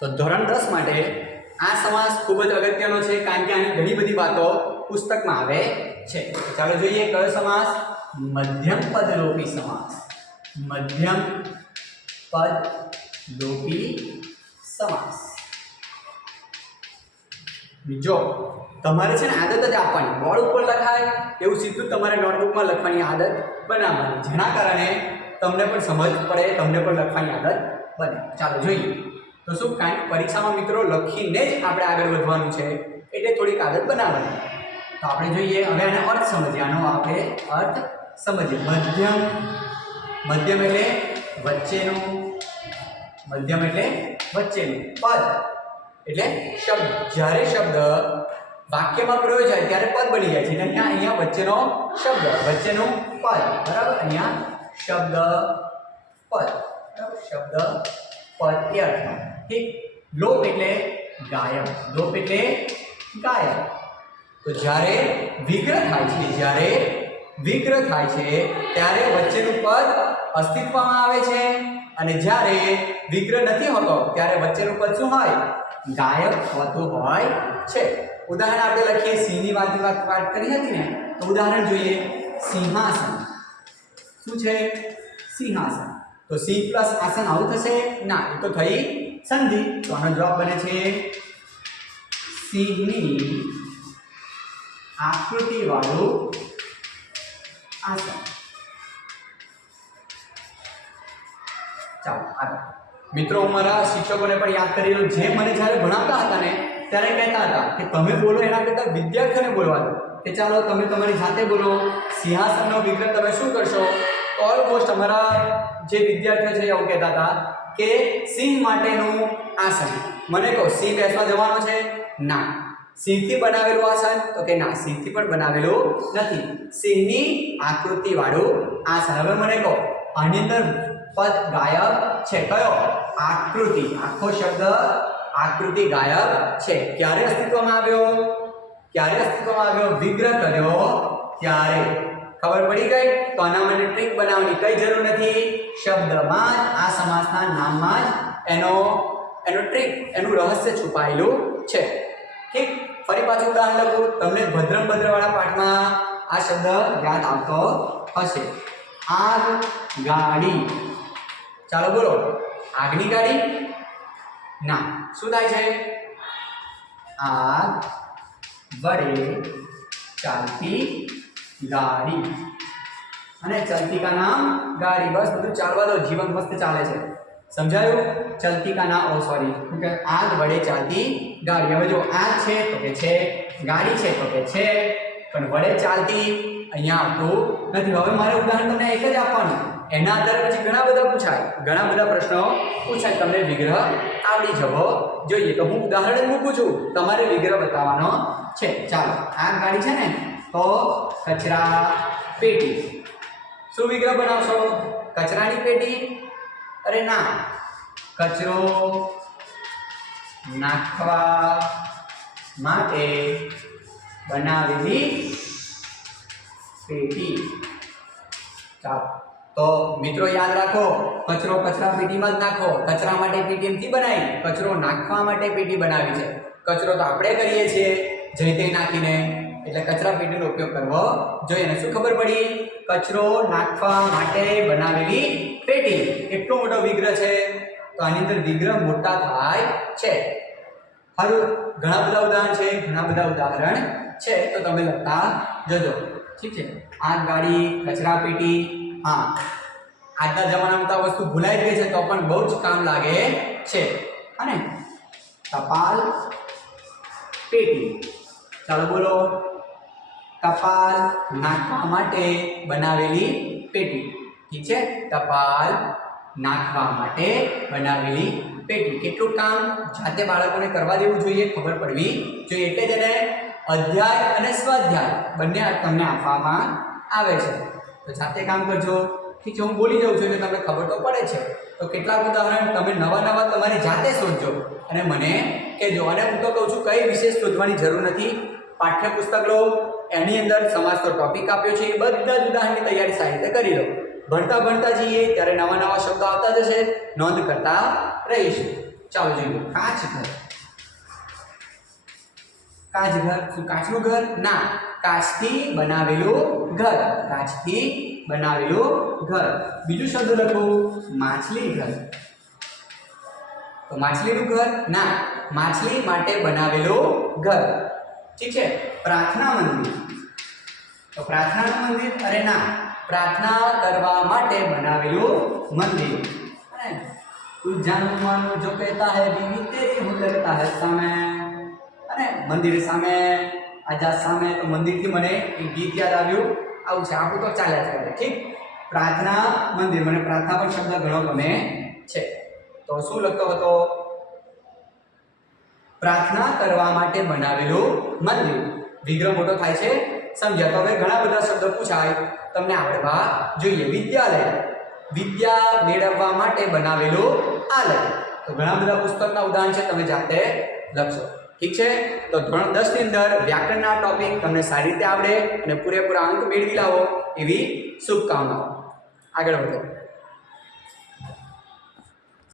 તો ધોરણ દસ માટે આ સમાસ ખૂબ જ અગત્યનો છે કારણ કે આની ઘણી બધી વાતો પુસ્તકમાં આવે છે. ચાલો જોઈએ કયો સમાસ? મધ્યમ પદ લોપી સમાસ. મધ્યમ પદ લોપી સમાસ. જો, તમારે છે ને આદત જ આપવાની. બોર્ડ ઉપર લખાય, એવું સીધું તમારે નોટબુકમાં લખવાની આદત બનાવવાની. જેના કારણે તમને પણ સમજ પડે, તમને પણ લખવાની આદત બને. ચાલો જોઈએ. તો શું કાંઈ? પરીક્ષામાં મિત્રો લખીને જ આપણે આગળ વધવાનું છે. એટલે થોડીક આદત બનાવવાની. તો આપણે જોઈએ, હવે આનો અર્થ સમજીએ. આનો આપણે અર્થ સમજીએ. મધ્યમ મધ્યમ એટલે વચ્ચેનું, મધ્યમ એટલે વચ્ચેનું પદ. એટલે શબ્દ. જ્યારે શબ્દ વાક્યમાં પ્રયોગ થાય, ત્યારે પદ બની જાય છે. અને અહીંયા અહીંયા વચ્ચેનો શબ્દ, વચ્ચેનું પદ. બરાબર? અહીંયા શબ્દ પદ. બરાબર? શબ્દ પદ એ અર્થમાં ઠીક. લોપ એટલે ગાયબ. લોપ એટલે ગાયબ. તો જ્યારે વિગ્રહ થાય છે, જ્યારે વિગ્રહ થાય છે, ત્યારે વચ્ચેનું પદ અસ્તિત્વમાં આવે છે. અને જ્યારે વિગ્રહ નથી હોતો, ત્યારે વચ્ચેનું પદ શું હોય? ગાયબ હોતું હોય છે. ઉદાહરણ આપણે લખીએ. સિંહની વાત વાત કરી હતી ને, તો ઉદાહરણ જોઈએ. સિંહાસન. શું છે? સિંહાસન. તો સિંહ પ્લસ આસન આવું થશે? ના, એ તો થઈ સંધિ તો આનો જવાબ બને છે સિંહની આકૃતિ વાળું આસન. ચાલો આગળ મિત્રો, અમારા શિક્ષકોને પણ યાદ કરેલું જે મને જ્યારે ભણાવતા હતા ને, ત્યારે કહેતા હતા કે તમે બોલો એના કરતાં વિદ્યાર્થીઓને બોલવા દો. કે ચાલો, તમે તમારી જાતે બોલો. સિંહાસનનો વિગ્રહ તમે શું કરશો? ઓલમોસ્ટ અમારા જે વિદ્યાર્થીઓ છે એવું કહેતા હતા. કે સિંહ માટેનું આસન. મને કહો સિંહ બેસવા જવાનો છે? ના. સિંહથી બનાવેલું આસન? તો કે ના સિંહથી પણ બનાવેલું નથી. સિંહની આકૃતિ વાળું આસન. હવે મને કહો, આની અંદર પદ ગાયબ છે? કયો? આકૃતિ. આખો શબ્દ આકૃતિ ગાયબ છે. ક્યારે અસ્તિત્વમાં આવ્યો? ક્યારે અસ્તિત્વમાં આવ્યો? વિગ્રહ કર્યો? ત્યારે ખબર પડી ગઈ? તો આના માટે ટ્રીક બનાવવાની કઈ જરૂર નથી. શબ્દમાં આ સમાસના નામમાં જ એનો એનો ટ્રીક એનું રહસ્ય છુપાયેલું છે. ઠીક? ફરી પાછું ઉદાહરણ લખું. તમને ભદ્રમ ભદ્રવાળા પાઠમાં આ શબ્દ યાદ આવતો હશે. આગ, ગાડી. ચાલો બોલો. આગની ગાડી? ના. શું થાય છે? આગ વડે ચાલતી ગાડી. અને ચલતી કા નામ ગાડી. બસ બધું ચાલવા દો. જીવન મસ્ત ચાલે છે. સમજાયું? ચલતી કા નામ ઓ સોરી કે આગ વડે ચાલતી ગાડી. હવે જો આગ છે તો કે છે, ગાડી છે તો કે છે, પણ વડે ચાલતી અહીંયા આવતું નથી. હવે મારે ઉદાહરણ તમને એક જ આપવાનું. એના આધારે પછી ઘણા બધા પૂછાય. ઘણા બધા પ્રશ્નો પૂછાય. તમને વિગ્રહ આવડી જવો જોઈએ. તો હું ઉદાહરણ મૂકું છું. તમારે વિગ્રહ બતાવવાનો છે. ચાલો, આ ગાડી છે ને તો કચરા પેટી. શું વિગ્રહ બનાવશો? કચરાની પેટી? અરે ના. કચરો નાખવા માટે બનાવેલી પેટી. તો મિત્રો યાદ રાખો, કચરો કચરા પેટીમાં જ નાખો. કચરા માટે પેટી એમથી બનાવી, કચરો નાખવા માટે પેટી બનાવી છે. કચરો તો આપણે કરીએ છીએ જઈ તે નાખીને એટલે કચરા પેટીનો ઉપયોગ કરવો જોઈએ. અને શું ખબર પડી? કચરો નાખવા માટે બનાવેલી પેટી. કેટલો મોટો વિગ્રહ છે. તો આની અંદર વિગ્રહ મોટા થાય છે. સારું ઘણા બધા ઉદાહરણ છે, ઘણા બધા ઉદાહરણ છે. તો તમે લખતા જજો. ઠીક છે? ગાડી, કચરા પેટી, હા. આજના જમાનામાં તો વસ્તુ ભૂલાઈ ગઈ છે, તો પણ બહુ જ કામ લાગે છે. અને ટપાલ પેટી. ચાલો બોલો. ટપાલ નાખવા માટે બનાવેલી પેટી. ઠીક છે? ટપાલ નાખવા માટે બનાવેલી પેટી. કેટલું કામ જાતે બાળકોને કરવા દેવું જોઈએ, ખબર પડવી જોઈએ. એટલે તેને અધ્યાય અને સ્વાધ્યાય બંને તમને આપવામાં આવે છે. તો જાતે કામ કરજો. ઠીક છે, હું બોલી જાઉં છું, એટલે તમને ખબર તો પડે છે. તો કેટલાક ઉદાહરણ તમે નવા નવા તમારી જાતે શોધજો અને મને કહેજો. અને હું તો કહું છું, કઈ વિશેષ શોધવાની જરૂર નથી. પાઠ્યપુસ્તક લો એની અંદર સમાજનો ટોપિક આપ્યો છે, એ બધા જ ઉદાહરણની તૈયારી સારી રીતે કરી લો. ભણતા ભણતા જઈએ, ત્યારે નવા નવા શબ્દો આવતા જશે નોંધ કરતા રહીશું. ચાલો જોઈએ. કાચ ઘર. કાચ ઘર શું, કાચનું ઘર? ના. કાચથી બનાવેલું ઘર. કાચથી બનાવેલું ઘર. બીજું શબ્દ લખો. માછલી ઘર. તો માછલીનું ઘર? ના. માછલી માટે બનાવેલું ઘર. ઠીક છે? પ્રાર્થના મંદિર. તો પ્રાર્થનાનું મંદિર અરે ના, પ્રાર્થના કરવા માટે બનાવેલું મંદિર. તું જાનું જો કહેતા હે, બીવી, તેરી હું કરતા હે સામે. અને મંદિર સામે આઝાદ સામે, તો મંદિરથી મને એક ગીત યાદ આવ્યું. આવું છે આપણું તો ચાલ્યા જ કરે, ઠીક? પ્રાર્થના મંદિર, મને પ્રાર્થના પણ શબ્દ ઘણો ગમે છે. તો શું લખતો હતો? પ્રાર્થના કરવા માટે બનાવેલું મંદિર. વિગ્રહ મોટો થાય છે. સમજ્યા? તો હવે ઘણા બધા શબ્દો પૂછાય. તમને આવડવા જોઈએ. વિદ્યાલય. વિદ્યા મેળવવા માટે બનાવેલું આલય. તો ઘણા બધા પુસ્તકના ઉદાહરણ છે, તમે જાતે લખશો. ઠીક છે? તો ધોરણ દસની અંદર વ્યાકરણના ટોપિક તમને સારી રીતે આવડે અને પૂરેપૂરા અંક મેળવી લાવો એવી શુભકામનાઓ. આગળ વધો.